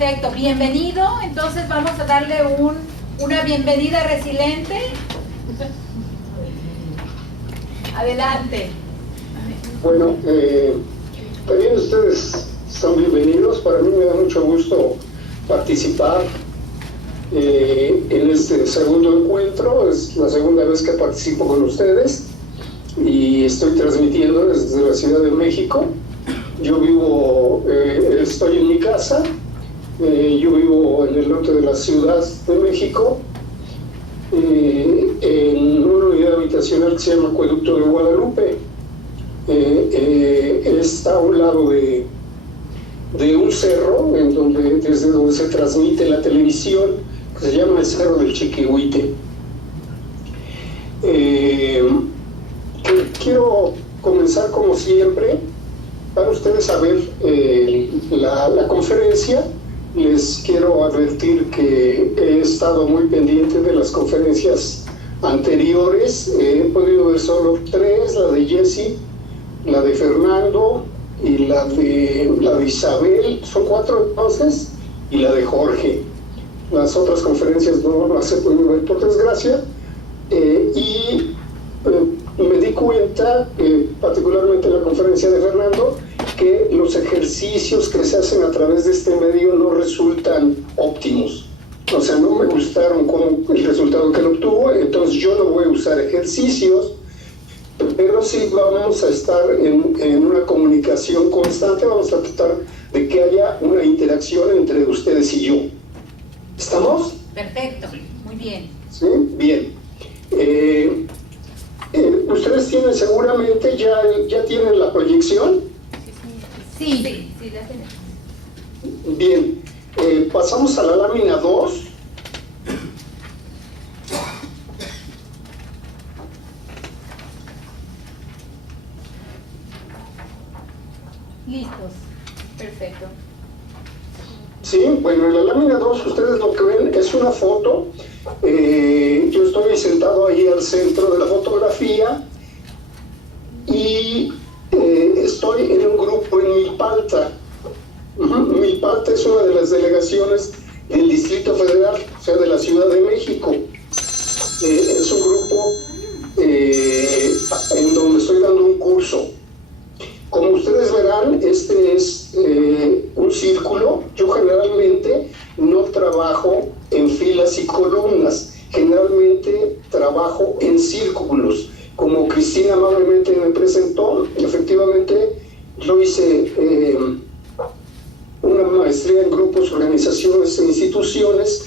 Perfecto, bienvenido. Entonces vamos a darle una bienvenida resiliente. Adelante. Bueno, también ustedes son bienvenidos. Para mí me da mucho gusto participar en este segundo encuentro. Es la segunda vez que participo con ustedes y estoy transmitiendo desde la Ciudad de México. Yo estoy en mi casa. Yo vivo en el norte de la Ciudad de México, en una unidad habitacional que se llama Acueducto de Guadalupe. Está a un lado de un cerro desde donde se transmite la televisión, que se llama el Cerro del Chiquihuite. Quiero comenzar como siempre para ustedes saber la conferencia. Les quiero advertir que he estado muy pendiente de las conferencias anteriores. He podido ver solo 3, la de Jesse, la de Fernando y la de Isabel. Son 4 entonces, y la de Jorge. Las otras conferencias no las he podido ver por desgracia. Me di cuenta, particularmente en la conferencia de Fernando, que los ejercicios que se hacen a través de este medio no resultan óptimos. O sea, no me gustaron el resultado que él obtuvo, entonces yo no voy a usar ejercicios, pero sí vamos a estar en una comunicación constante. Vamos a tratar de que haya una interacción entre ustedes y yo. ¿Estamos? Perfecto, muy bien. ¿Sí? Bien. Ustedes tienen seguramente, ya tienen la proyección. Sí, la tenemos. Bien, pasamos a la lámina 2. Listos, perfecto. Sí, bueno, en la lámina 2 ustedes lo que ven es una foto. Yo estoy sentado ahí al centro de la fotografía y estoy en un grupo en Milpalta. Milpalta es una de las delegaciones del Distrito Federal, o sea, de la Ciudad de México. Es un grupo en donde estoy dando un curso. Como ustedes verán, este es un círculo. Yo generalmente no trabajo en filas y columnas, generalmente trabajo en círculos. Como Cristina amablemente me presentó, efectivamente yo hice una maestría en grupos, organizaciones e instituciones,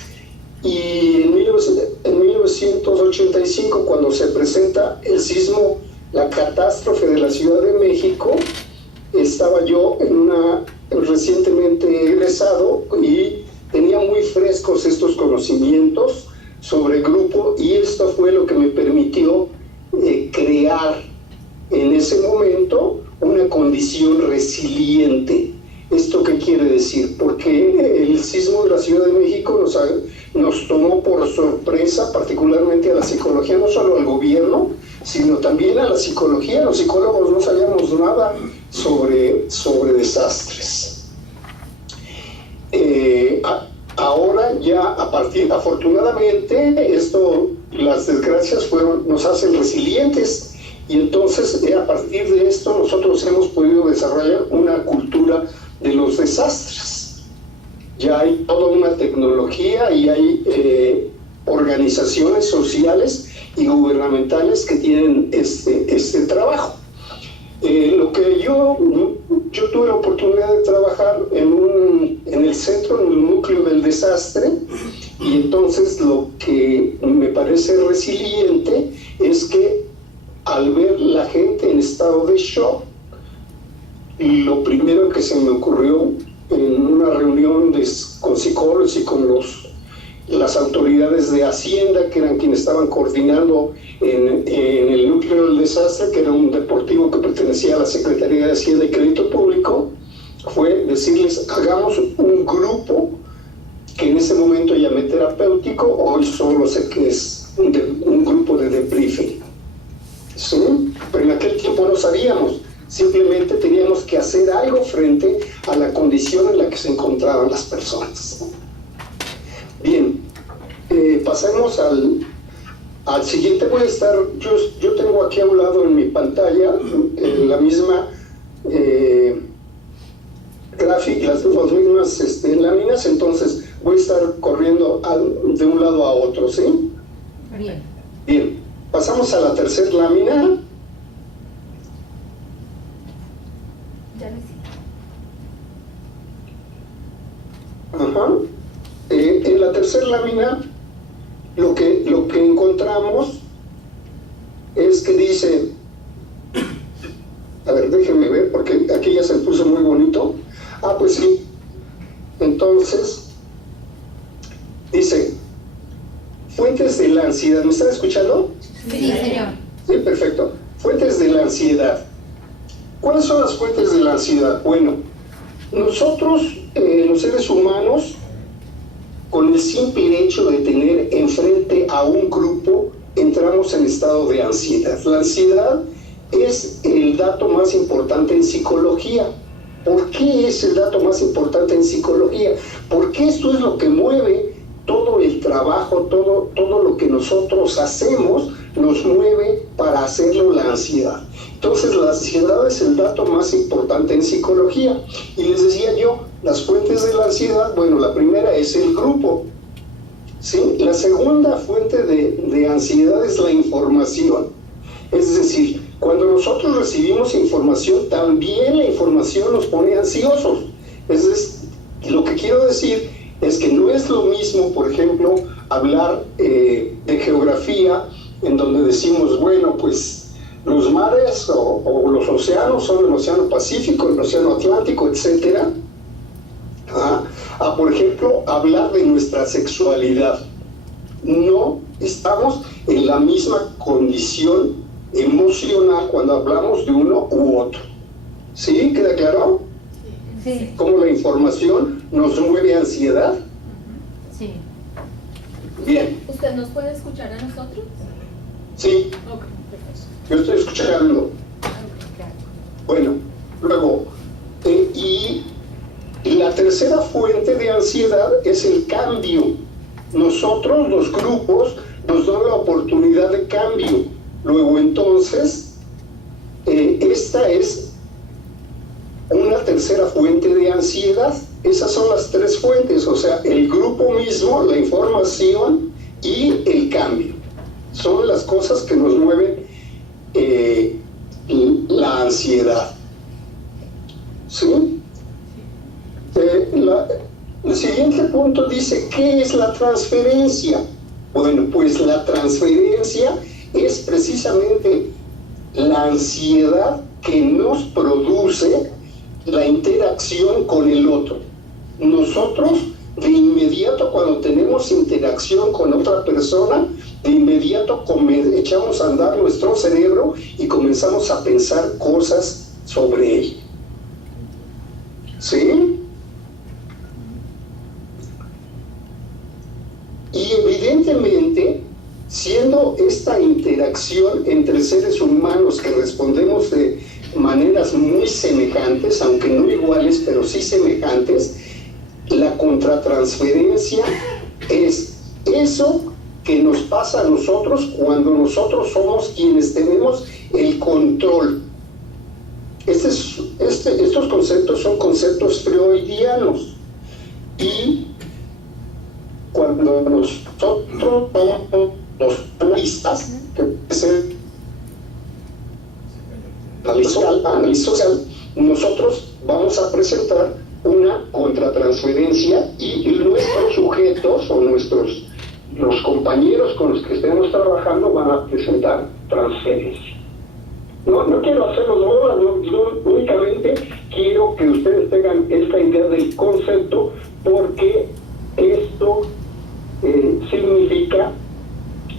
y en 1985, cuando se presenta el sismo, la catástrofe de la Ciudad de México, estaba yo recientemente egresado y tenía muy frescos estos conocimientos sobre el grupo, y esto fue lo que me permitió crear en ese momento una condición resiliente. ¿Esto qué quiere decir? Porque el sismo de la Ciudad de México nos tomó por sorpresa, particularmente a la psicología, no solo al gobierno, sino también a la psicología. Los psicólogos no sabíamos nada sobre desastres. Ahora ya afortunadamente las desgracias nos hacen resilientes, y entonces a partir de esto nosotros hemos podido desarrollar una cultura de los desastres. Ya hay toda una tecnología y hay organizaciones sociales y gubernamentales que tienen este trabajo. Lo que yo tuve la oportunidad de trabajar en el centro, en el núcleo del desastre, y entonces lo que me parece resiliente es que al ver la gente en estado de shock, lo primero que se me ocurrió en una reunión con psicólogos y con las autoridades de Hacienda, que eran quienes estaban coordinando en el núcleo del desastre, que era un deportivo que pertenecía a la Secretaría de Hacienda y Crédito Público, fue decirles: hagamos un grupo, que en ese momento llamé terapéutico, hoy solo sé que es un grupo de debriefing. ¿Sí? Pero en aquel tiempo no sabíamos simplemente teníamos que hacer algo frente a la condición en la que se encontraban las personas. Bien, pasemos al siguiente. Voy a estar, yo tengo aquí a un lado en mi pantalla la misma gráfica, las mismas láminas, entonces voy a estar corriendo de un lado a otro, ¿sí? Bien. Bien, pasamos a la tercera lámina. Ya lo hice. Ajá. En la tercera lámina lo que encontramos es que dice, a ver, déjenme ver porque aquí ya se puso muy bonito. Ah, pues sí. Entonces, dice, fuentes de la ansiedad. ¿Me están escuchando? Sí, señor. Sí, perfecto. Fuentes de la ansiedad. ¿Cuáles son las fuentes de la ansiedad? Bueno, nosotros, los seres humanos, con el simple hecho de tener enfrente a un grupo, entramos en estado de ansiedad. La ansiedad es el dato más importante en psicología. ¿Por qué es el dato más importante en psicología? Porque esto es lo que mueve todo el trabajo, todo lo que nosotros hacemos, nos mueve para hacerlo la ansiedad. Entonces la ansiedad es el dato más importante en psicología. Y les decía yo, las fuentes de la ansiedad, bueno, la primera es el grupo, ¿sí? La segunda fuente de ansiedad es la información. Es decir, cuando nosotros recibimos información, también la información nos pone ansiosos. Es decir, lo que quiero decir es que no es lo mismo, por ejemplo, hablar de geografía, en donde decimos, bueno, pues los mares o los océanos son el océano Pacífico, el océano Atlántico, etcétera, a, por ejemplo, hablar de nuestra sexualidad. No estamos en la misma condición emocional cuando hablamos de uno u otro. ¿Sí? ¿Queda claro? Sí. ¿Cómo la información nos mueve a ansiedad? Sí. Bien. ¿Usted nos puede escuchar a nosotros? Sí, Ok, perfecto. yo estoy escuchando. Ok, claro. Bueno, luego, y la tercera fuente de ansiedad es el cambio. Nosotros, los grupos, nos dan la oportunidad de cambio. Luego, entonces, esta es una tercera fuente de ansiedad. Esas son las tres fuentes, o sea, el grupo mismo, la información y el cambio. Son las cosas que nos mueven la ansiedad. ¿Sí? El siguiente punto dice, ¿qué es la transferencia? Bueno, pues la transferencia es precisamente la ansiedad que nos produce la interacción con el otro. Nosotros, de inmediato, cuando tenemos interacción con otra persona, de inmediato echamos a andar nuestro cerebro y comenzamos a pensar cosas sobre él. ¿Sí? Y evidentemente, siendo esta interacción entre seres humanos que respondemos de maneras muy semejantes, aunque no iguales, pero sí semejantes, la contratransferencia es eso que nos pasa a nosotros cuando nosotros somos quienes tenemos el control. Estos conceptos son conceptos freudianos, y cuando nosotros somos los analistas, que puede ser análisis social, nosotros vamos a presentar una contratransferencia y nuestros sujetos o los compañeros con los que estemos trabajando van a presentar transferencia. No quiero hacerlos bolas, yo únicamente quiero que ustedes tengan esta idea del concepto, porque esto significa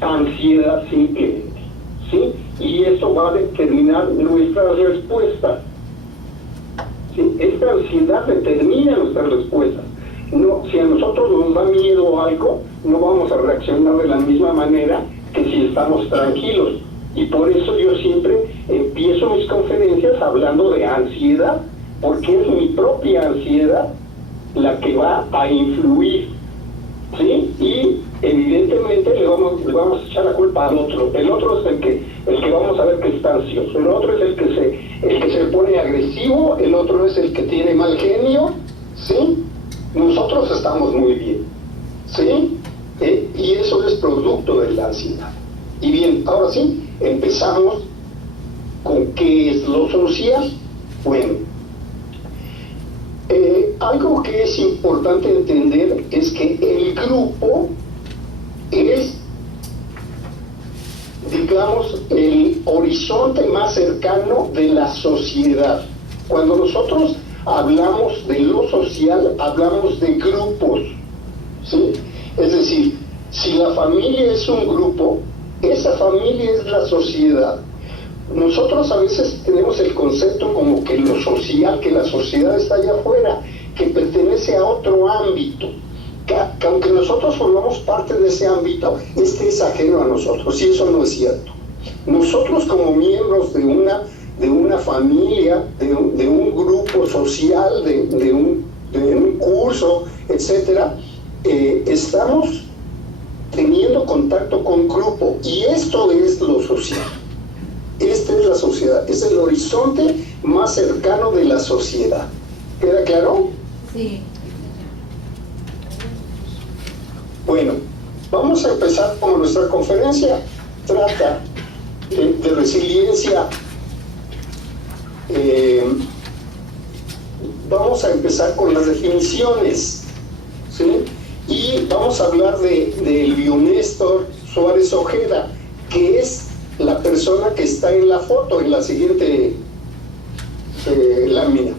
ansiedad simplemente, ¿sí? Y eso va a determinar nuestras respuestas. ¿Sí? Esta ansiedad determina nuestras respuestas. No, si a nosotros nos da miedo algo, no vamos a reaccionar de la misma manera que si estamos tranquilos. Y por eso yo siempre empiezo mis conferencias hablando de ansiedad, porque es mi propia ansiedad la que va a influir, ¿sí? Y evidentemente le vamos a echar la culpa al otro. El otro es el que vamos a ver que está ansioso, el otro es el que se pone agresivo, el otro es el que tiene mal genio, ¿sí? Nosotros estamos muy bien, ¿sí? Y eso es producto de la ansiedad. Y bien, ahora sí, empezamos con qué es lo social. Bueno, algo que es importante entender es que el grupo es, digamos, el horizonte más cercano de la sociedad. Cuando nosotros hablamos de lo social, hablamos de grupos, ¿sí? Es decir, si la familia es un grupo, esa familia es la sociedad. Nosotros a veces tenemos el concepto como que lo social, que la sociedad está allá afuera, que pertenece a otro ámbito, que aunque nosotros formamos parte de ese ámbito, este es ajeno a nosotros, y eso no es cierto. Nosotros como miembros de una familia, de un grupo social, de un curso, etcétera, estamos teniendo contacto con grupo, y esto es lo social. Esta es la sociedad, es el horizonte más cercano de la sociedad. ¿Queda claro? Sí. Bueno, vamos a empezar con nuestra conferencia. Trata de resiliencia. Vamos a empezar con las definiciones, ¿sí? Y vamos a hablar de Elvio Néstor Suárez Ojeda, que es la persona que está en la foto, en la siguiente lámina,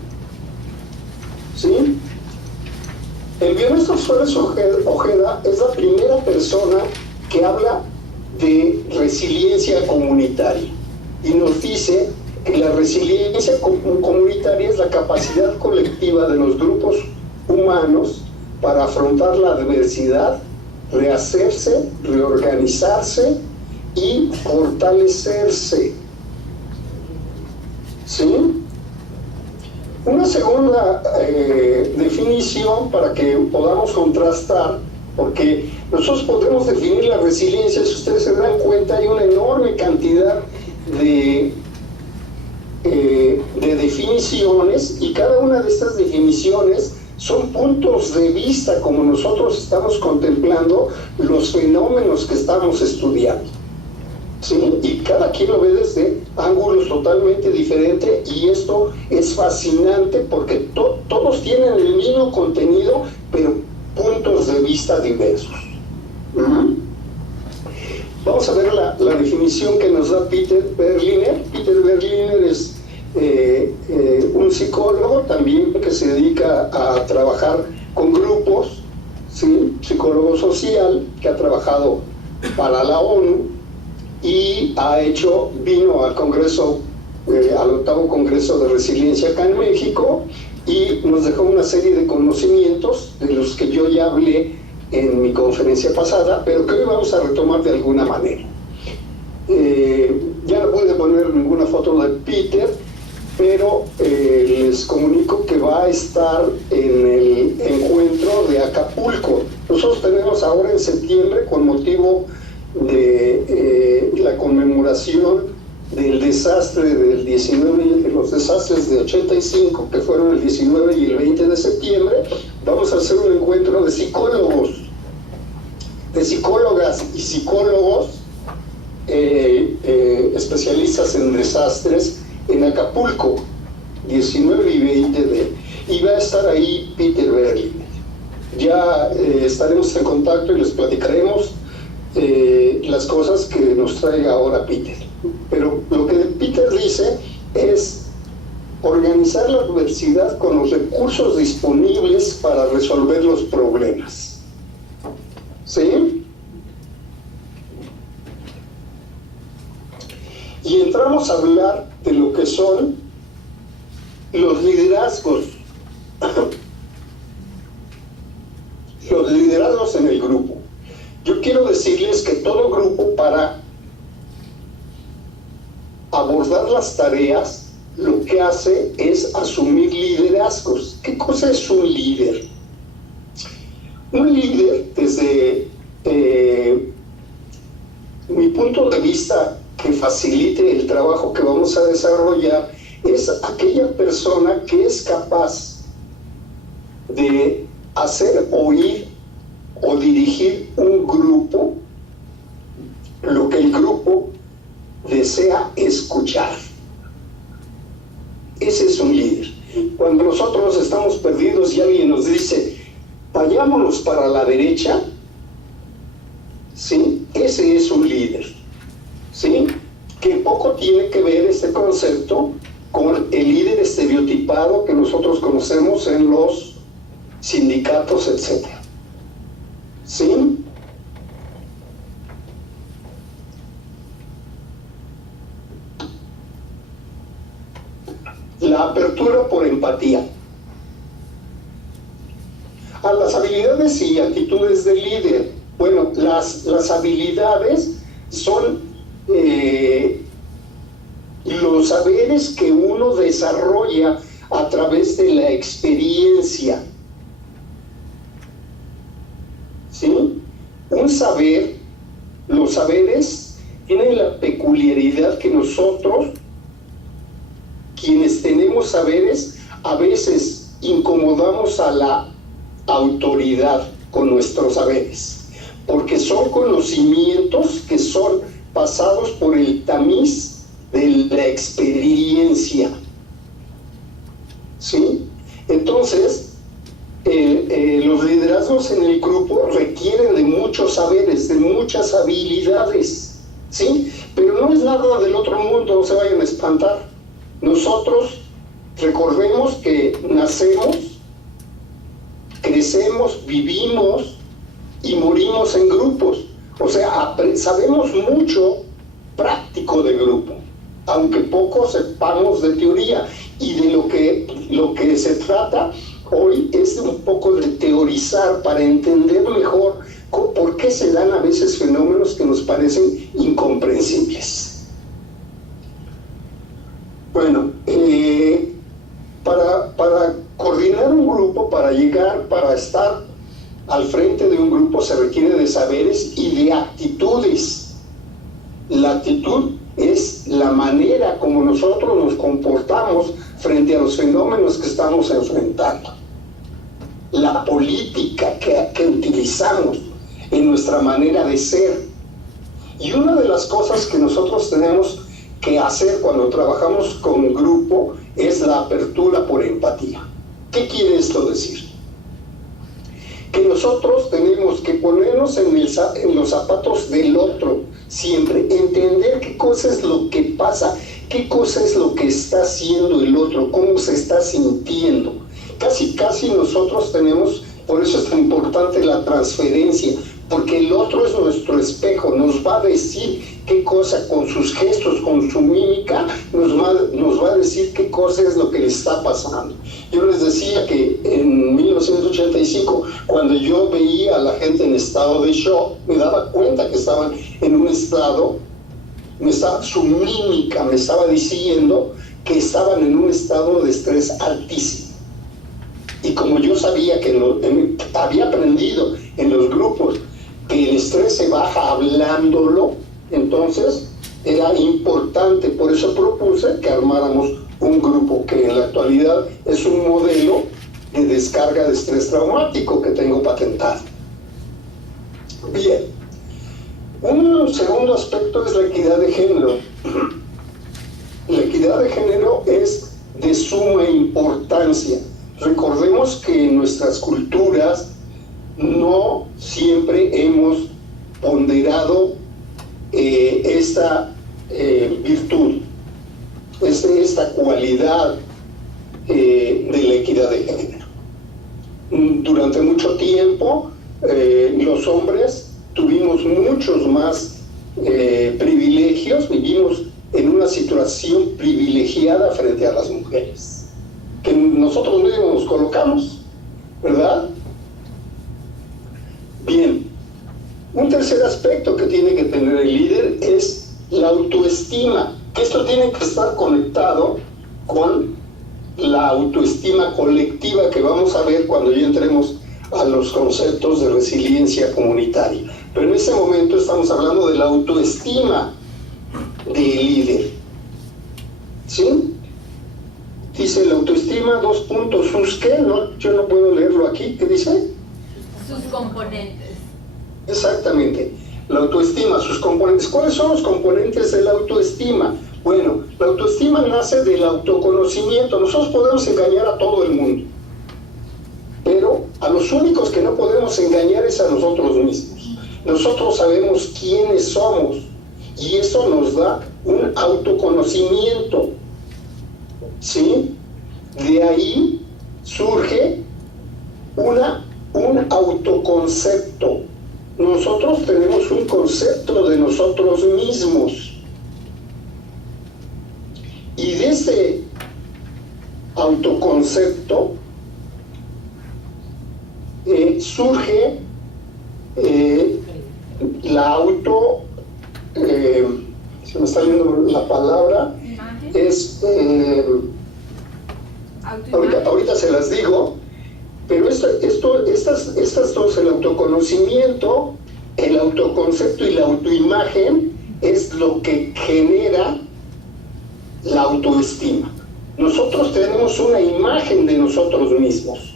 ¿sí? Elvio Néstor Suárez Ojeda es la primera persona que habla de resiliencia comunitaria y nos dice que la resiliencia comunitaria es la capacidad colectiva de los grupos humanos para afrontar la adversidad, rehacerse, reorganizarse y fortalecerse, ¿sí? Una segunda definición para que podamos contrastar, porque nosotros podemos definir la resiliencia, si ustedes se dan cuenta, hay una enorme cantidad de definiciones, y cada una de estas definiciones son puntos de vista como nosotros estamos contemplando los fenómenos que estamos estudiando, ¿sí? Y cada quien lo ve desde ángulos totalmente diferentes, y esto es fascinante porque todos tienen el mismo contenido, pero puntos de vista diversos. Vamos a ver la definición que nos da Peter Berliner. Peter Berliner es un psicólogo también que se dedica a trabajar con grupos, ¿sí? Psicólogo social que ha trabajado para la ONU y vino al Congreso, al 8º Congreso de Resiliencia acá en México, y nos dejó una serie de conocimientos de los que yo ya hablé en mi conferencia pasada, pero que hoy vamos a retomar de alguna manera. Ya no pude poner ninguna foto de Peter, pero les comunico que va a estar en el encuentro de Acapulco. Nosotros tenemos ahora en septiembre, con motivo de la conmemoración del desastre del 19, de los desastres de 85, que fueron el 19 y el 20 de septiembre, vamos a hacer un encuentro de psicólogos, de psicólogas y psicólogos especialistas en desastres en Acapulco, 19 y 20 y va a estar ahí Peter Berliner. Ya estaremos en contacto y les platicaremos las cosas que nos trae ahora Peter. Pero lo que Peter dice es organizar la adversidad con los recursos disponibles para resolver los problemas. ¿Sí? Y entramos a hablar de lo que son los liderazgos. Los liderazgos en el grupo. Yo quiero decirles que todo grupo, para abordar las tareas, lo que hace es asumir liderazgos. ¿Qué cosa es un líder? Un líder, desde mi punto de vista, que facilite el trabajo que vamos a desarrollar, es aquella persona que es capaz de hacer oír o dirigir un grupo lo que el grupo desea escuchar. Ese es un líder. Cuando nosotros estamos perdidos y alguien nos dice, vayámonos para la derecha, ¿sí? Ese es un líder, ¿sí? Que poco tiene que ver este concepto con el líder estereotipado que nosotros conocemos en los sindicatos, etc. ¿Sí? La apertura por empatía. A las habilidades y actitudes del líder. Bueno, las habilidades son los saberes que uno desarrolla a través de la experiencia. ¿Sí? Un saber, los saberes tienen la peculiaridad que nosotros, quienes tenemos saberes, a veces incomodamos a la autoridad con nuestros saberes, porque son conocimientos que son pasados por el tamiz de la experiencia. ¿Sí? Entonces, los liderazgos en el grupo requieren de muchos saberes, de muchas habilidades, ¿sí? Pero no es nada del otro mundo, no se vayan a espantar. Nosotros recordemos que nacemos, crecemos, vivimos y morimos en grupos. O sea, sabemos mucho práctico de grupo, aunque poco sepamos de teoría. Y de lo que se trata hoy es un poco de teorizar para entender mejor por qué se dan a veces fenómenos que nos parecen incomprensibles. Bueno, para coordinar un grupo, para estar al frente de un grupo, se requiere de saberes y de actitudes. La actitud es la manera como nosotros nos comportamos frente a los fenómenos que estamos enfrentando. La política que utilizamos en nuestra manera de ser. Y una de las cosas que nosotros tenemos que hacer cuando trabajamos con grupo es la apertura por empatía. ¿Qué quiere esto decir? Que nosotros tenemos que ponernos en los zapatos del otro, siempre entender qué cosa es lo que pasa, qué cosa es lo que está haciendo el otro, cómo se está sintiendo. Casi nosotros tenemos, por eso es tan importante la transferencia, porque el otro es nuestro espejo, nos va a decir qué cosa con sus gestos, con su mímica, nos va a decir qué cosa es lo que le está pasando. Yo les decía que en 1985, cuando yo veía a la gente en estado de shock, me daba cuenta que estaban en un estado, su mímica me estaba diciendo que estaban en un estado de estrés altísimo. Y como yo sabía que había aprendido en los grupos que el estrés se baja hablándolo, entonces era importante, por eso propuse que armáramos un grupo que en la actualidad es un modelo de descarga de estrés traumático que tengo patentado. Bien, un segundo aspecto es la equidad de género. La equidad de género es de suma importancia. Recordemos que en nuestras culturas no siempre hemos ponderado esta virtud, esta cualidad de la equidad de género. Durante mucho tiempo los hombres tuvimos muchos más privilegios, vivimos en una situación privilegiada frente a las mujeres, que nosotros mismos nos colocamos, ¿verdad? Bien, un tercer aspecto que tiene que tener el líder es la autoestima. que esto tiene que estar conectado con la autoestima colectiva que vamos a ver cuando ya entremos a los conceptos de resiliencia comunitaria. Pero en ese momento estamos hablando de la autoestima del líder. ¿Sí? Dice la autoestima, dos puntos, ¿sus qué? No, yo no puedo leerlo aquí. ¿Qué dice? Sus componentes. Exactamente. La autoestima, sus componentes. ¿Cuáles son los componentes de la autoestima? Bueno, la autoestima nace del autoconocimiento. Nosotros podemos engañar a todo el mundo, pero a los únicos que no podemos engañar es a nosotros mismos. Nosotros sabemos quiénes somos y eso nos da un autoconocimiento. ¿Sí? De ahí surge un autoconcepto. Nosotros tenemos un concepto de nosotros mismos. Y de ese autoconcepto surge la auto... se me está yendo la palabra. Es... ahorita se las digo, pero estas dos, el autoconocimiento, el autoconcepto y la autoimagen, es lo que genera la autoestima. Nosotros tenemos una imagen de nosotros mismos,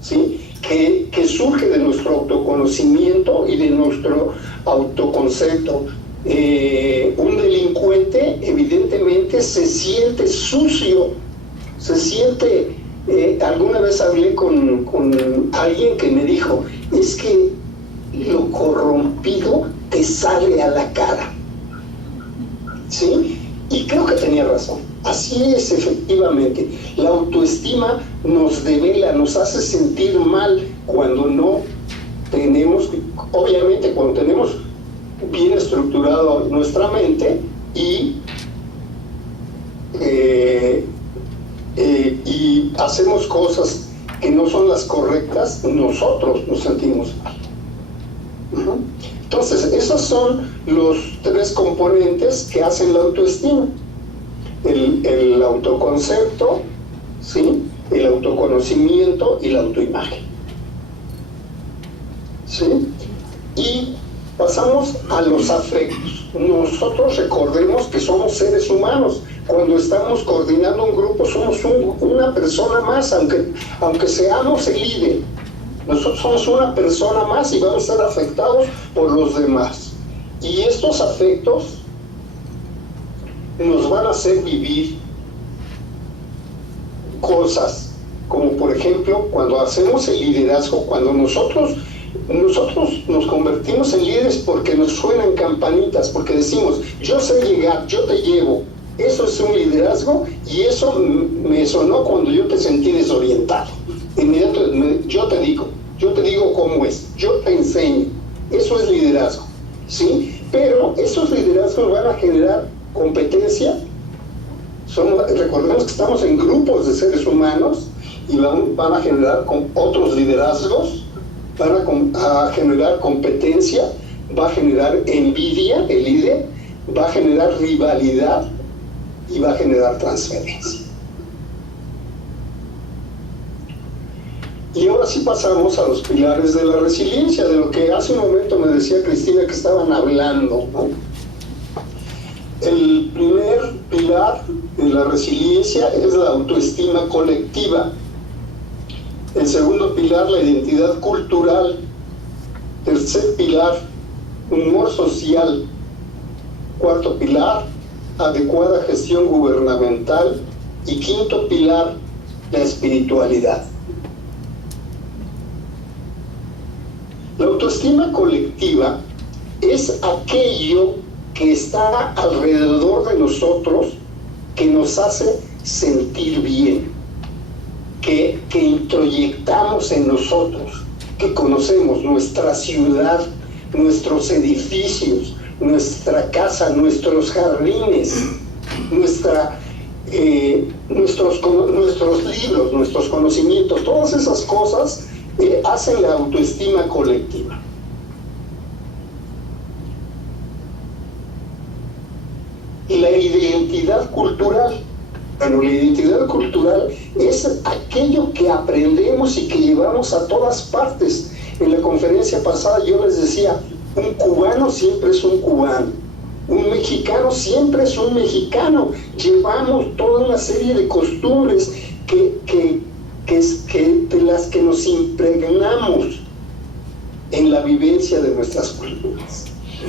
¿sí? que surge de nuestro autoconocimiento y de nuestro autoconcepto. Un delincuente evidentemente se siente sucio, se siente... alguna vez hablé con alguien que me dijo, es que lo corrompido te sale a la cara. ¿Sí? Y creo que tenía razón. Así es, efectivamente. La autoestima nos devela, nos hace sentir mal cuando no tenemos, obviamente cuando tenemos bien estructurado nuestra mente y hacemos cosas que no son las correctas, nosotros nos sentimos mal. Entonces, esos son los tres componentes que hacen la autoestima. El autoconcepto, ¿sí? El autoconocimiento y la autoimagen. ¿Sí? Y pasamos a los afectos. Nosotros recordemos que somos seres humanos. Cuando estamos coordinando un grupo somos una persona más, aunque seamos el líder. Nosotros somos una persona más y vamos a ser afectados por los demás. Y estos afectos nos van a hacer vivir cosas, como por ejemplo, cuando hacemos el liderazgo, cuando nosotros nos convertimos en líderes porque nos suenan campanitas, porque decimos, yo sé llegar, yo te llevo. Eso es un liderazgo y eso me sonó cuando yo te sentí desorientado. Inmediatamente yo te digo cómo es, yo te enseño. Eso es liderazgo, ¿sí? Pero esos liderazgos van a generar competencia. Recordemos que estamos en grupos de seres humanos y van a generar otros liderazgos, van a generar competencia, va a generar envidia, el líder, va a generar rivalidad y va a generar transferencia. Y ahora sí pasamos a los pilares de la resiliencia, de lo que hace un momento me decía Cristina que estaban hablando, ¿no? El primer pilar de la resiliencia es la autoestima colectiva. El segundo pilar, la identidad cultural. Tercer pilar, humor social. Cuarto pilar, adecuada gestión gubernamental. Y quinto pilar, la espiritualidad. La autoestima colectiva es aquello que está alrededor de nosotros, que nos hace sentir bien, que introyectamos en nosotros, que conocemos nuestra ciudad, nuestros edificios, nuestra casa, nuestros jardines, nuestros libros, nuestros conocimientos, todas esas cosas hacen la autoestima colectiva. Y la identidad cultural. Bueno, la identidad cultural es aquello que aprendemos y que llevamos a todas partes. En la conferencia pasada yo les decía, un cubano siempre es un cubano, un mexicano siempre es un mexicano. Llevamos toda una serie de costumbres de las que nos impregnamos en la vivencia de nuestras culturas.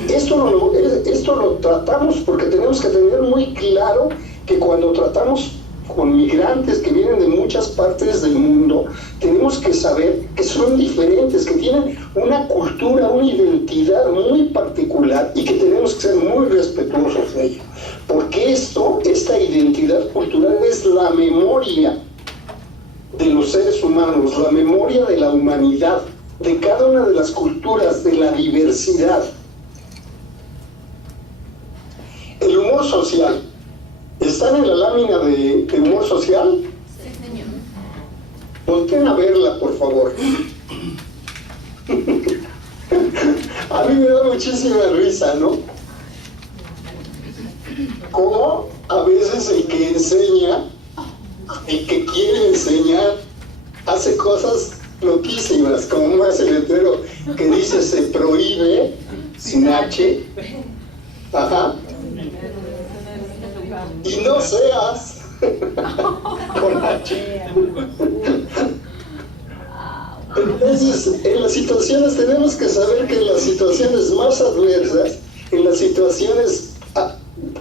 Esto lo tratamos porque tenemos que tener muy claro que cuando tratamos con migrantes que vienen de muchas partes del mundo, tenemos que saber que son diferentes, que tienen una cultura, una identidad muy particular y que tenemos que ser muy respetuosos de ello. Porque esta identidad cultural es la memoria de los seres humanos, la memoria de la humanidad, de cada una de las culturas, de la diversidad. El humor social. ¿Están en la lámina de humor social? Sí, señor. Volten a verla, por favor. A mí me da muchísima risa, ¿no? Cómo a veces el que enseña, el que quiere enseñar, hace cosas loquísimas, como ese letrero que dice se prohíbe, sin H, ajá, y no seas con H. Entonces, en las situaciones tenemos que saber que en las situaciones más adversas, en las situaciones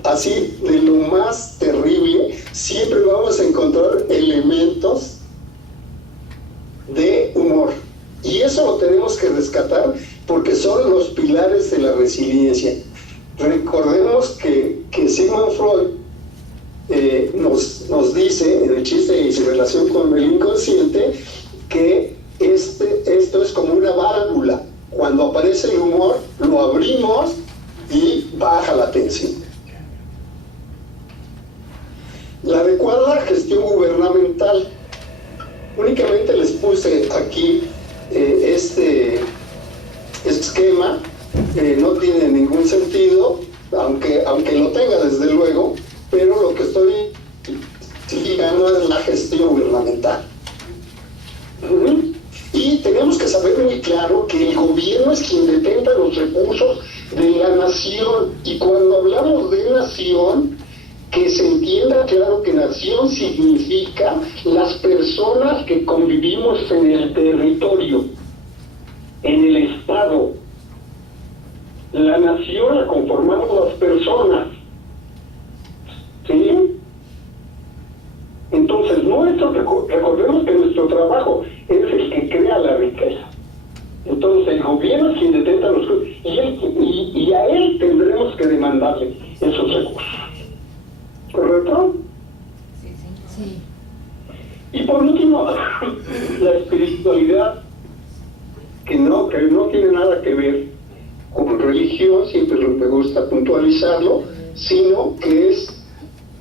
así de lo más terrible, siempre vamos a encontrar elementos de humor. Y eso lo tenemos que rescatar porque son los pilares de la resiliencia. Recordemos que Sigmund Freud nos dice en el chiste y su relación con el inconsciente que esto es como una válvula. Cuando aparece el humor, lo abrimos y baja la tensión. La adecuada gestión gubernamental. Únicamente les puse aquí este esquema, no tiene ningún sentido, aunque lo tenga desde luego, pero lo que estoy explicando es la gestión gubernamental. Y tenemos que saber muy claro que el gobierno es quien detenta los recursos de la nación, y cuando hablamos de nación, que se entienda claro que nación significa las personas que convivimos en el territorio, en el estado. La nación la conformamos las personas, ¿sí? Entonces, recordemos que nuestro trabajo es el que crea la riqueza. Entonces, el gobierno es quien detenta los recursos y a él tendremos que demandarle esos recursos. ¿Correcto? Sí. Y por último, la espiritualidad, que no tiene nada que ver con religión, siempre me gusta puntualizarlo, sino que es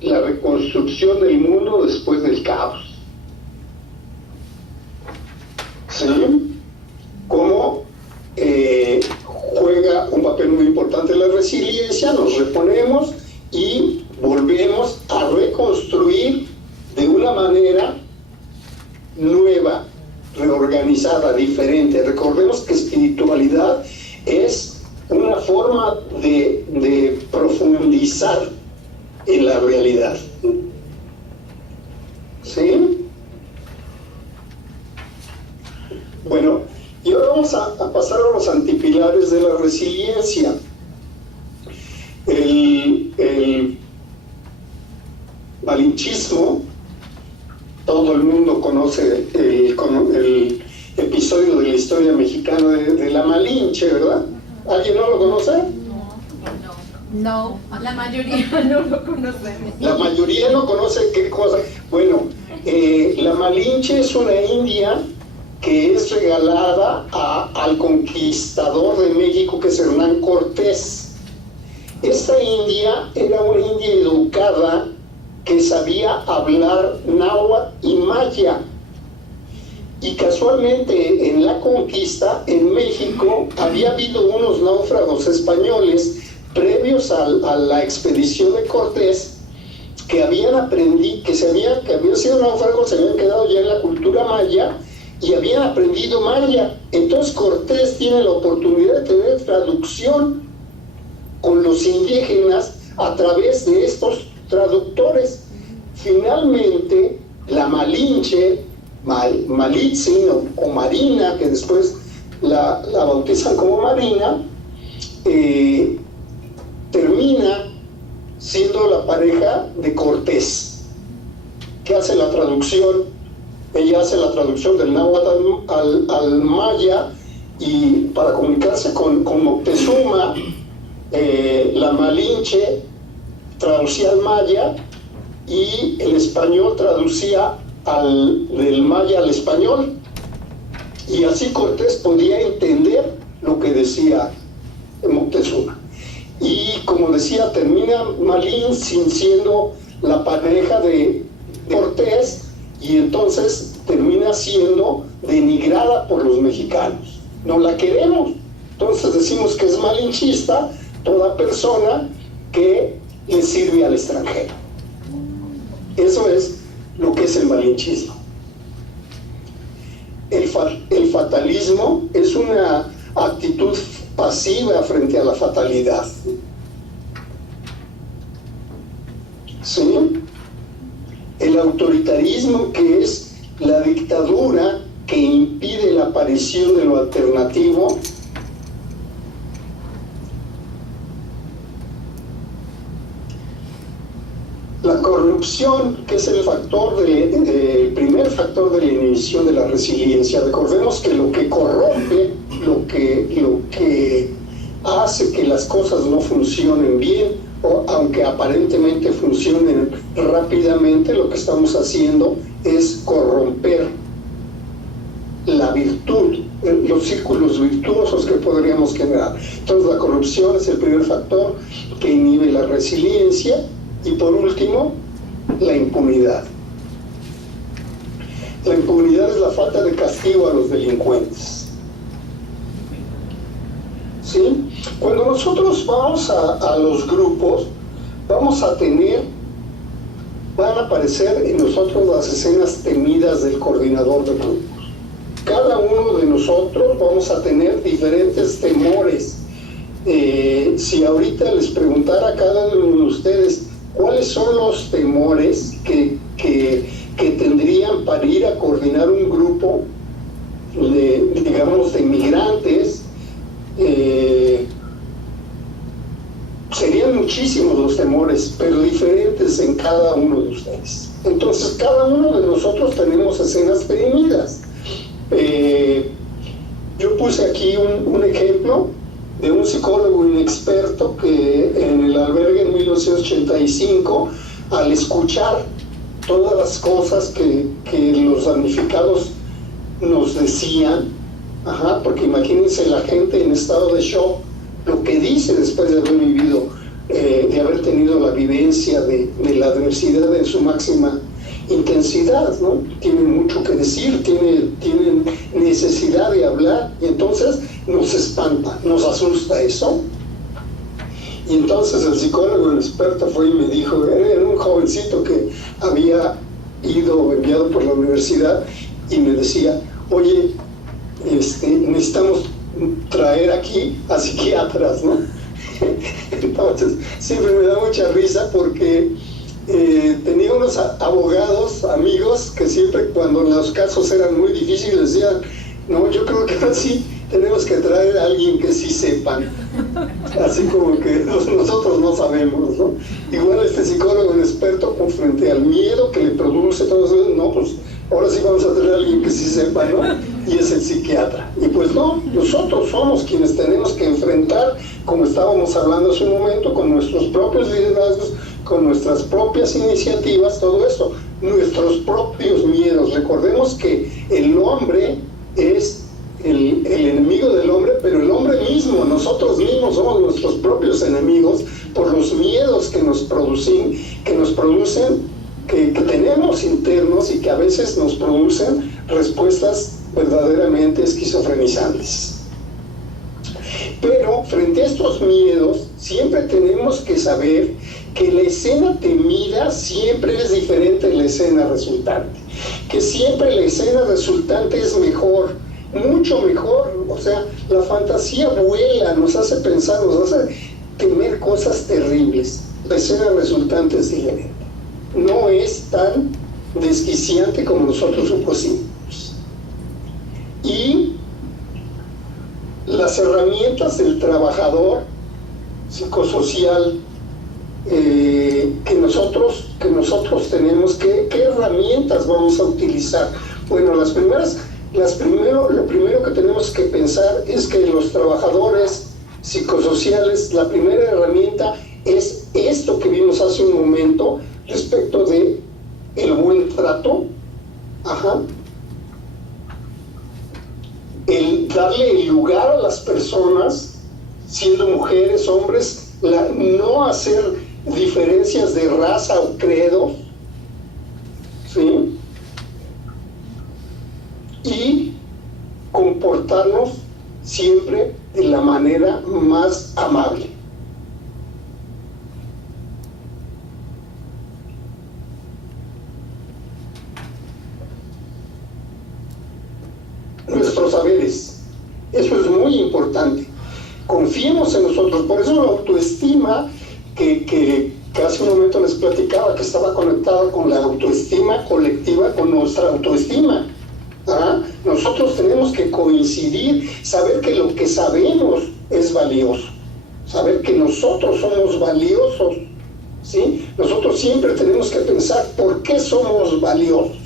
la reconstrucción del mundo después del caos. ¿Sí? Cómo juega un papel muy importante la resiliencia, nos reponemos y volvemos a reconstruir de una manera nueva, reorganizada, diferente. Recordemos que espiritualidad es una forma de profundizar en la realidad. ¿Sí? Bueno, y ahora vamos a pasar a los antipilares de la resiliencia. El malinchismo, todo el mundo conoce el episodio de la historia mexicana de la Malinche, ¿verdad? ¿Alguien no lo conoce? No, la mayoría no lo conocemos. La mayoría no conoce qué cosa. Bueno, la Malinche es una india que es regalada al conquistador de México, que es Hernán Cortés. Esta india era una india educada que sabía hablar náhuatl y maya. Y casualmente en la conquista en México había habido unos náufragos españoles previos a la expedición de Cortés, que habían aprendido, que habían sido náufragos, se habían quedado ya en la cultura maya y habían aprendido maya. Entonces Cortés tiene la oportunidad de tener traducción con los indígenas a través de estos traductores. Finalmente, la Malinche, Malitzin o Marina, que después la bautizan como Marina, termina siendo la pareja de Cortés, que hace la traducción. Ella hace la traducción del náhuatl al maya, y para comunicarse con Moctezuma, la Malinche traducía al maya y el español traducía del maya al español, y así Cortés podía entender lo que decía Moctezuma. Y como decía, termina Malín siendo la pareja de Cortés, y entonces termina siendo denigrada por los mexicanos. No la queremos. Entonces decimos que es malinchista toda persona que le sirve al extranjero. Eso es lo que es el malinchismo. El fatalismo es una actitud pasiva frente a la fatalidad. ¿Sí? El autoritarismo, que es la dictadura que impide la aparición de lo alternativo. La corrupción, que es el primer factor de la inhibición de la resiliencia. Recordemos que lo que corrompe, lo que hace que las cosas no funcionen bien, o aunque aparentemente funcionen rápidamente, lo que estamos haciendo es corromper la virtud, los círculos virtuosos que podríamos generar. Entonces la corrupción es el primer factor que inhibe la resiliencia. Y por último, la impunidad. La impunidad es la falta de castigo a los delincuentes. ¿Sí? Cuando nosotros vamos a los grupos, van a aparecer en nosotros las escenas temidas del coordinador de grupos. Cada uno de nosotros vamos a tener diferentes temores. Si ahorita les preguntara a cada uno de ustedes cuáles son los temores que tendrían para ir a coordinar un grupo de migrantes, serían muchísimos los temores, pero diferentes en cada uno de ustedes. Entonces cada uno de nosotros tenemos escenas temidas. Yo puse aquí un ejemplo de un psicólogo inexperto que en el albergue en 1985, al escuchar todas las cosas que los damnificados nos decían, porque imagínense la gente en estado de shock, lo que dice después de haber vivido, de haber tenido la vivencia de la adversidad en su máxima intensidad, ¿no? Tienen mucho que decir, tienen necesidad de hablar, y entonces nos espanta, nos asusta eso. Y entonces el psicólogo, el experto, fue y me dijo, era un jovencito que había ido enviado por la universidad, y me decía, oye, necesitamos traer aquí a psiquiatras, ¿no? Entonces siempre me da mucha risa porque tenía unos abogados, amigos, que siempre cuando los casos eran muy difíciles decían, no, yo creo que ahora sí tenemos que traer a alguien que sí sepan, así como que nosotros no sabemos, ¿no? Igual este psicólogo, el experto, frente al miedo que le produce todo eso, no, pues ahora sí vamos a traer a alguien que sí sepa, ¿no? Y es el psiquiatra. Y pues no, nosotros somos quienes tenemos que enfrentar, como estábamos hablando hace un momento, con nuestros propios liderazgos, con nuestras propias iniciativas, todo esto, nuestros propios miedos. Recordemos que el hombre es el enemigo del hombre, pero el hombre mismo, nosotros mismos somos nuestros propios enemigos por los miedos que nos producen, que tenemos internos, y que a veces nos producen respuestas verdaderamente esquizofrenizantes. Pero frente a estos miedos siempre tenemos que saber que la escena temida siempre es diferente de la escena resultante, que siempre la escena resultante es mejor, mucho mejor. O sea, la fantasía vuela, nos hace pensar, nos hace temer cosas terribles. La escena resultante es diferente, no es tan desquiciante como nosotros supusimos. Y las herramientas del trabajador psicosocial que nosotros tenemos, ¿qué herramientas vamos a utilizar? Bueno, lo primero que tenemos que pensar es que los trabajadores psicosociales, la primera herramienta es esto que vimos hace un momento respecto de el buen trato, el darle el lugar a las personas, siendo mujeres, hombres, no hacer diferencias de raza o credo, ¿sí? Y comportarnos siempre de la manera más amable. Nuestros saberes, eso es muy importante. Confiemos en nosotros. Por eso la autoestima que hace un momento les platicaba, que estaba conectada con la autoestima colectiva, con nuestra autoestima. Nosotros tenemos que coincidir, saber que lo que sabemos es valioso, saber que nosotros somos valiosos, ¿sí? Nosotros siempre tenemos que pensar por qué somos valiosos.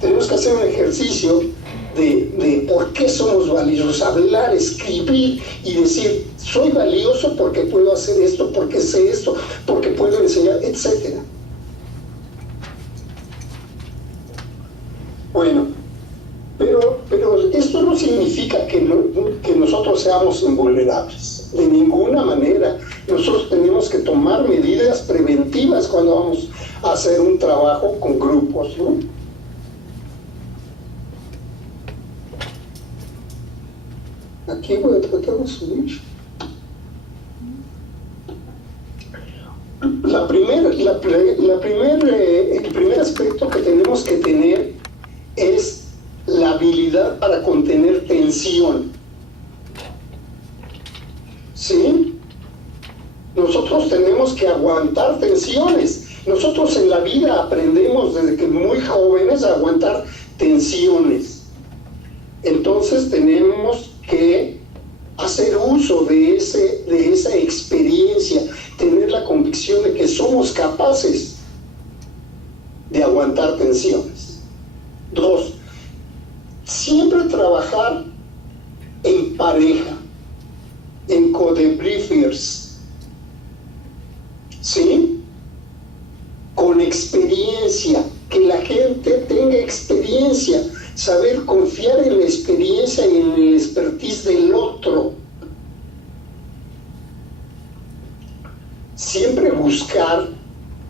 Tenemos que hacer un ejercicio de por qué somos valiosos, hablar, escribir y decir, soy valioso porque puedo hacer esto, porque sé esto, porque puedo enseñar, etc. Bueno, pero esto no significa que nosotros seamos invulnerables, de ninguna manera. Nosotros tenemos que tomar medidas preventivas cuando vamos a hacer un trabajo con grupos, ¿no? Aquí voy a tratar de subir. El primer aspecto que tenemos que tener es la habilidad para contener tensión. ¿Sí? Nosotros tenemos que aguantar tensiones. Nosotros en la vida aprendemos desde que muy jóvenes a aguantar tensiones. Entonces tenemos que hacer uso de esa experiencia, tener la convicción de que somos capaces de aguantar tensiones. 2, siempre trabajar en pareja, en co-debriefers, ¿sí? Con experiencia, que la gente tenga experiencia, saber confiar en la experiencia y en el expertise del otro. Siempre buscar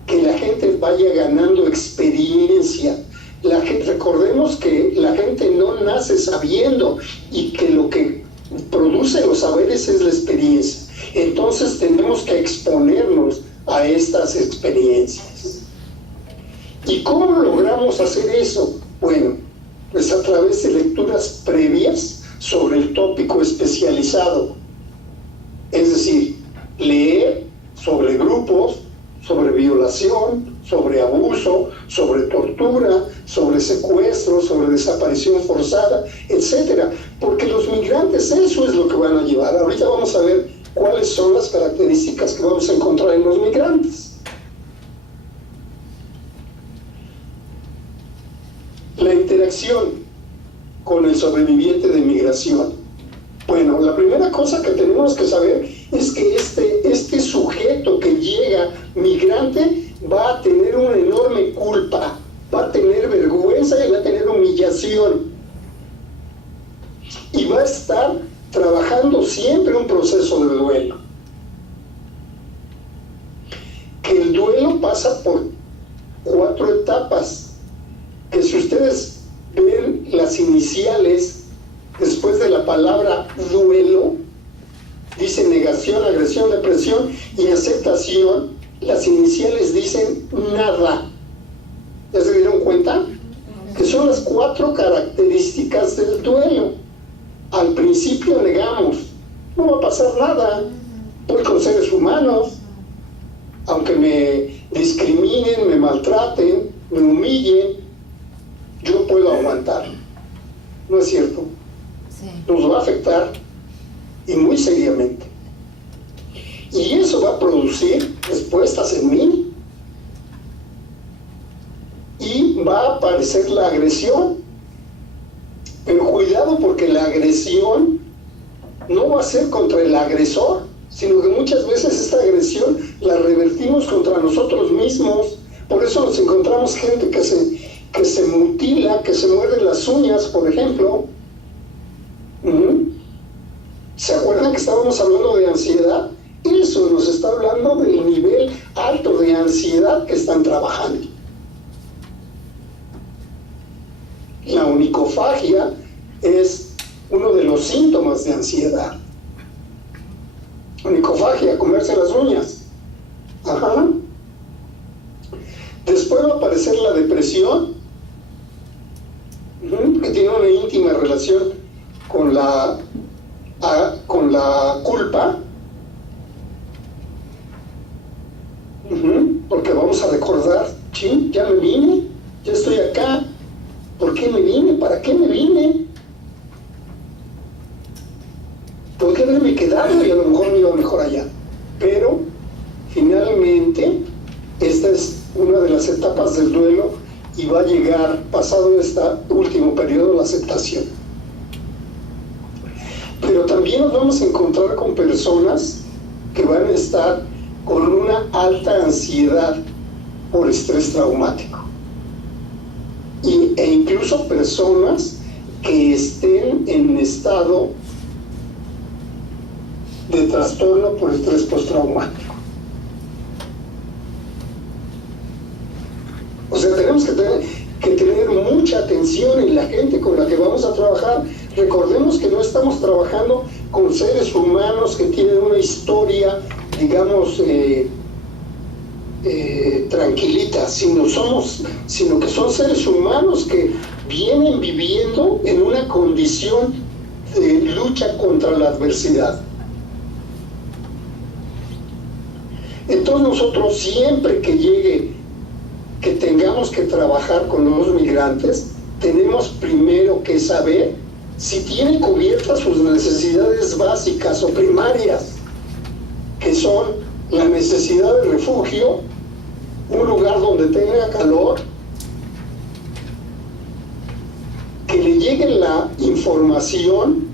que la gente vaya ganando experiencia. Recordemos que la gente no nace sabiendo y que lo que produce los saberes es la experiencia. Entonces tenemos que exponernos a estas experiencias. ¿Y cómo logramos hacer eso? Bueno, pues a través de lecturas previas sobre el tópico especializado. Es decir, leer sobre grupos, sobre violación, sobre abuso, sobre tortura, sobre secuestro, sobre desaparición forzada, etc. Porque los migrantes eso es lo que van a llevar. Ahorita vamos a ver cuáles son las características que vamos a encontrar en los migrantes. La interacción con el sobreviviente de migración. Bueno, la primera cosa que tenemos que saber es que este sujeto que llega migrante va a tener una enorme culpa, va a tener vergüenza y va a tener humillación. Y va a estar trabajando siempre un proceso de duelo. Que el duelo pasa por 4 etapas. Que si ustedes ven las iniciales después de la palabra duelo, dice negación, agresión, depresión y aceptación, las iniciales dicen nada. ¿Ya se dieron cuenta? Que son las 4 características del duelo. Al principio negamos, no va a pasar nada, voy con seres humanos, aunque me discriminen, me maltraten, me humillen, yo puedo aguantar. ¿No es cierto? Sí. Nos va a afectar, y muy seriamente. Y eso va a producir respuestas en mí. Y va a aparecer la agresión. Pero cuidado, porque la agresión no va a ser contra el agresor, sino que muchas veces esta agresión la revertimos contra nosotros mismos. Por eso nos encontramos gente que se mutila, que se muerde las uñas, por ejemplo. ¿Se acuerdan que estábamos hablando de ansiedad? Eso nos está hablando del nivel alto de ansiedad que están trabajando. La onicofagia es uno de los síntomas de ansiedad. Onicofagia, comerse las uñas. Ajá. Después va a aparecer la depresión, que tiene una íntima relación con la culpa. Porque vamos a recordar, sí, ya me vine, ya estoy acá. ¿Por qué me vine? ¿Para qué me vine? ¿Por qué haberme quedado? Y a lo mejor me iba mejor allá. Pero finalmente esta es una de las etapas del duelo y va a llegar, pasado este último periodo, la aceptación. Pero también nos vamos a encontrar con personas que van a estar con una alta ansiedad por estrés traumático. E incluso personas que estén en estado de trastorno por estrés postraumático. O sea, tenemos que tener mucha atención en la gente con la que vamos a trabajar. Recordemos que no estamos trabajando con seres humanos que tienen una historia, digamos, tranquilita, sino que son seres humanos que vienen viviendo en una condición de lucha contra la adversidad. Entonces nosotros siempre que tengamos que trabajar con los migrantes, tenemos primero que saber si tienen cubiertas sus necesidades básicas o primarias, que son la necesidad de refugio, un lugar donde tenga calor, que le llegue la información,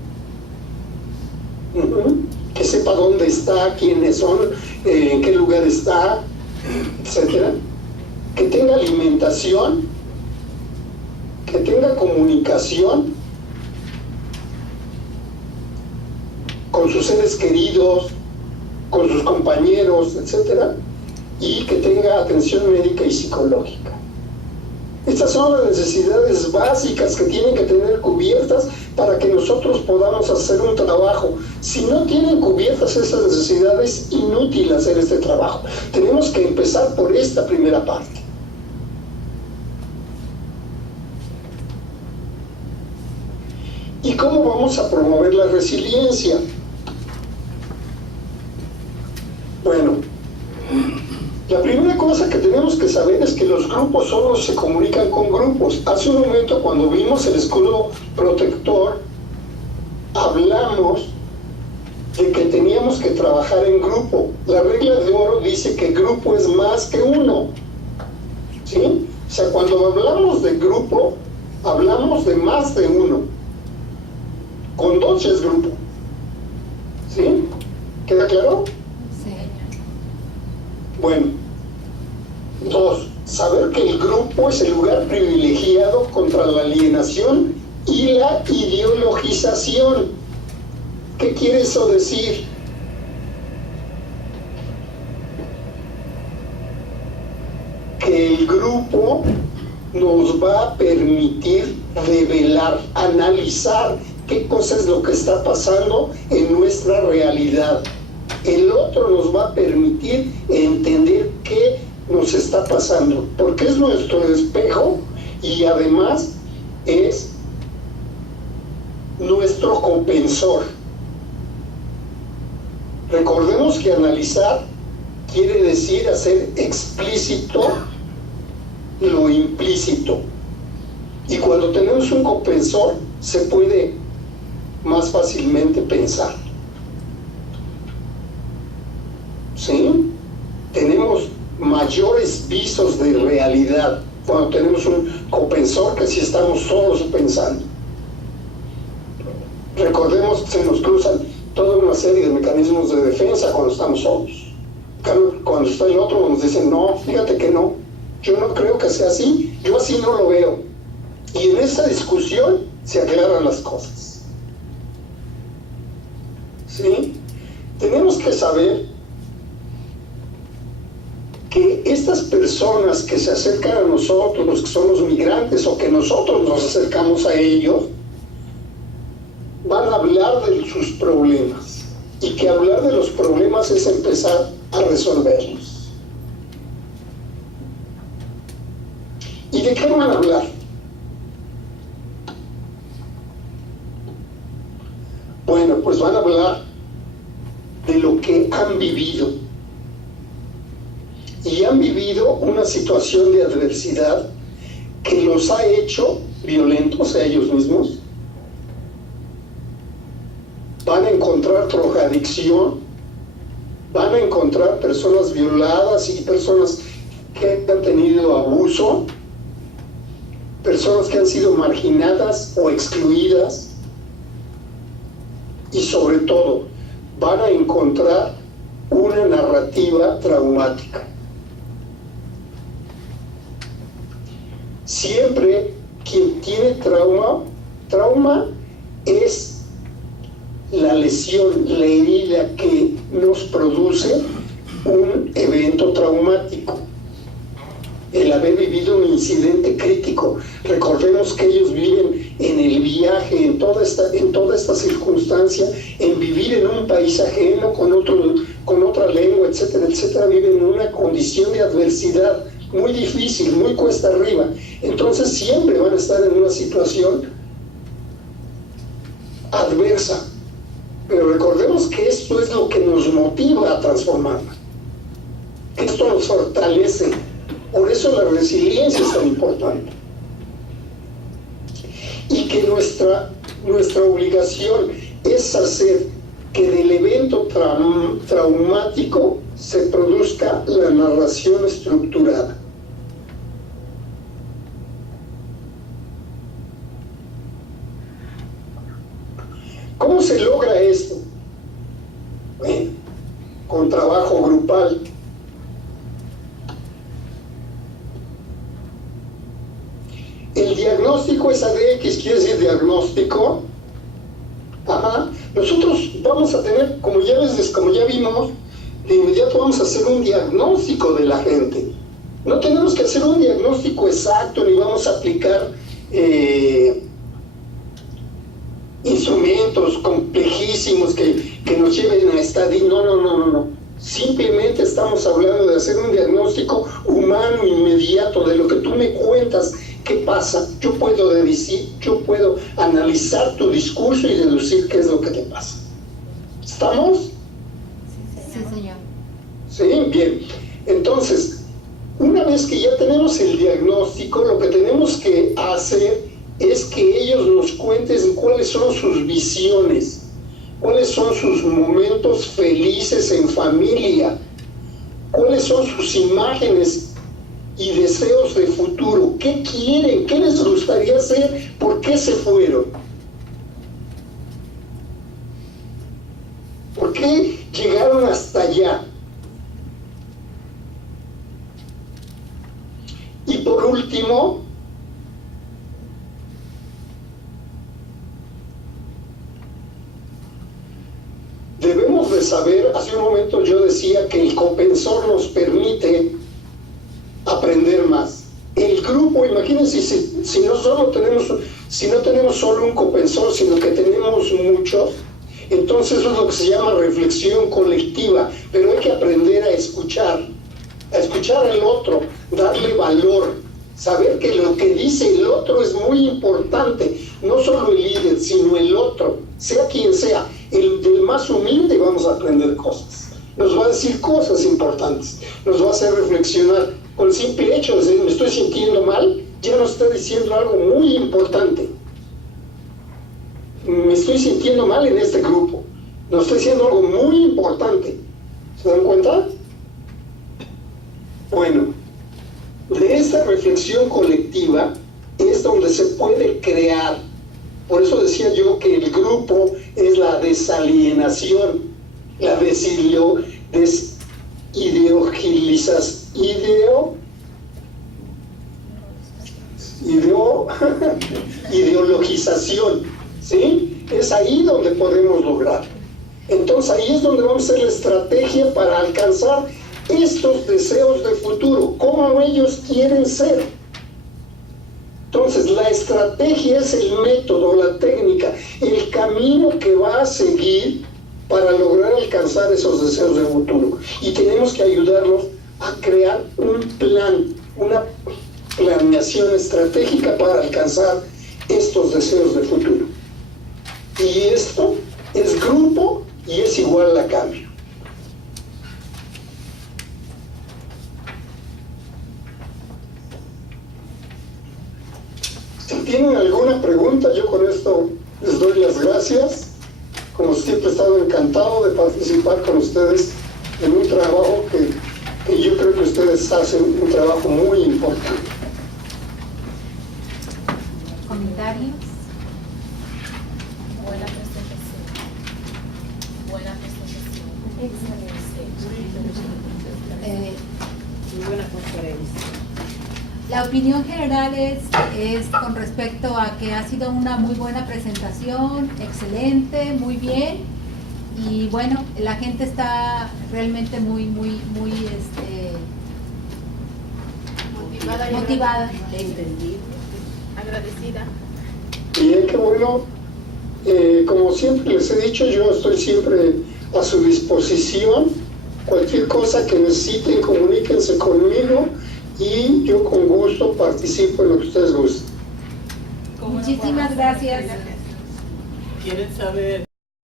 que sepa dónde está, quiénes son, en qué lugar está, etcétera, que tenga alimentación, que tenga comunicación con sus seres queridos, con sus compañeros, etcétera, y que tenga atención médica y psicológica. Estas son las necesidades básicas que tienen que tener cubiertas para que nosotros podamos hacer un trabajo. Si no tienen cubiertas esas necesidades, inútil hacer este trabajo. Tenemos que empezar por esta primera parte. ¿Y cómo vamos a promover la resiliencia? Bueno, la primera cosa que tenemos que saber es que los grupos solo se comunican con grupos. Hace un momento, cuando vimos el escudo protector, hablamos de que teníamos que trabajar en grupo. La regla de oro dice que grupo es más que uno. ¿Sí? O sea, cuando hablamos de grupo, hablamos de más de uno. Con dos es grupo. ¿Sí? ¿Queda claro? Sí. Bueno, 2. Saber que el grupo es el lugar privilegiado contra la alienación y la ideologización. ¿Qué quiere eso decir? Que el grupo nos va a permitir revelar, analizar qué cosa es lo que está pasando en nuestra realidad. El otro nos va a permitir entender qué nos está pasando, porque es nuestro espejo y además es nuestro compensor. Recordemos que analizar quiere decir hacer explícito lo implícito. Y cuando tenemos un compensor, se puede más fácilmente pensar. ¿Sí? Tenemos mayores visos de realidad cuando tenemos un compensor que si estamos solos pensando. Recordemos que se nos cruzan toda una serie de mecanismos de defensa cuando estamos solos. Cuando está el otro nos dicen, no, fíjate que no, yo no creo que sea así, yo así no lo veo. Y en esa discusión se aclaran las cosas. ¿Sí? Tenemos que saber que estas personas que se acercan a nosotros, los que son los migrantes, o que nosotros nos acercamos a ellos, van a hablar de sus problemas. Y que hablar de los problemas es empezar a resolverlos. ¿Y de qué van a hablar? Bueno, pues van a hablar de lo que han vivido. Y han vivido una situación de adversidad que los ha hecho violentos a ellos mismos. Van a encontrar drogadicción, van a encontrar personas violadas y personas que han tenido abuso, personas que han sido marginadas o excluidas, y sobre todo van a encontrar una narrativa traumática. Siempre quien tiene trauma es la lesión, la herida que nos produce un evento traumático. El haber vivido un incidente crítico. Recordemos que ellos viven en el viaje, en toda esta circunstancia, en vivir en un país ajeno, con otra lengua, etcétera, etcétera. Viven en una condición de adversidad muy difícil, muy cuesta arriba. Entonces siempre van a estar en una situación adversa. Pero recordemos que esto es lo que nos motiva a transformarla. Esto nos fortalece. Por eso la resiliencia es tan importante. Y que nuestra obligación es hacer que del evento traumático se produzca la narración estructurada. ¿Cómo se logra esto? Bueno, con trabajo grupal. El diagnóstico es ADX, quiere decir diagnóstico. Ajá. Nosotros vamos a tener, como ya vimos, de inmediato vamos a hacer un diagnóstico de la gente. No tenemos que hacer un diagnóstico exacto, ni vamos a aplicar instrumentos complejísimos que nos lleven a estadio. No. Simplemente estamos hablando de hacer un diagnóstico humano, inmediato, de lo que tú me cuentas. ¿Qué pasa? Yo puedo deducir, yo puedo analizar tu discurso y deducir qué es lo que te pasa. ¿Estamos? Sí, señor. Sí, bien. Entonces, una vez que ya tenemos el diagnóstico, lo que tenemos que hacer es que ellos nos cuenten cuáles son sus visiones, cuáles son sus momentos felices en familia, cuáles son sus imágenes y deseos de futuro. ¿Qué quieren? ¿Qué les gustaría hacer? ¿Por qué se fueron? ¿Por qué llegaron hasta allá? Y por último, debemos de saber, hace un momento yo decía que el compensor nos permite aprender más. El grupo, imagínense, si no tenemos solo un compensor, sino que tenemos muchos, entonces eso es lo que se llama reflexión colectiva, pero hay que aprender a escuchar. a escuchar al otro, darle valor, saber que lo que dice el otro es muy importante, no solo el líder, sino el otro, sea quien sea, el del más humilde vamos a aprender cosas, nos va a decir cosas importantes, nos va a hacer reflexionar. Con el simple hecho de decir me estoy sintiendo mal, ya nos está diciendo algo muy importante. Me estoy sintiendo mal en este grupo, nos está diciendo algo muy importante. ¿Se dan cuenta? Bueno, de esta reflexión colectiva es donde se puede crear. Por eso decía yo que el grupo es la desalienación, la ideologización, ¿sí? Es ahí donde podemos lograr. Entonces ahí es donde vamos a hacer la estrategia para alcanzar estos deseos de futuro, cómo ellos quieren ser. Entonces la estrategia es el método, la técnica, el camino que va a seguir para lograr alcanzar esos deseos de futuro. Y tenemos que ayudarlos a crear un plan, una planeación estratégica para alcanzar estos deseos de futuro. Y esto es grupo y es igual a cambio. Si tienen alguna pregunta, yo con esto les doy las gracias. Como siempre he estado encantado de participar con ustedes en un trabajo que yo creo que ustedes hacen un trabajo muy importante. ¿Comentarios? Buena presentación. Buena presentación. Muy buena conferencia. La opinión general es con respecto a que ha sido una muy buena presentación, excelente, muy bien, y bueno, la gente está realmente muy motivada. Entendido. Agradecida. Bien, qué bueno. Como siempre les he dicho, yo estoy siempre a su disposición. Cualquier cosa que necesiten, comuníquense conmigo y yo con gusto participo en lo que ustedes gusten. Muchísimas gracias. ¿Quieren saber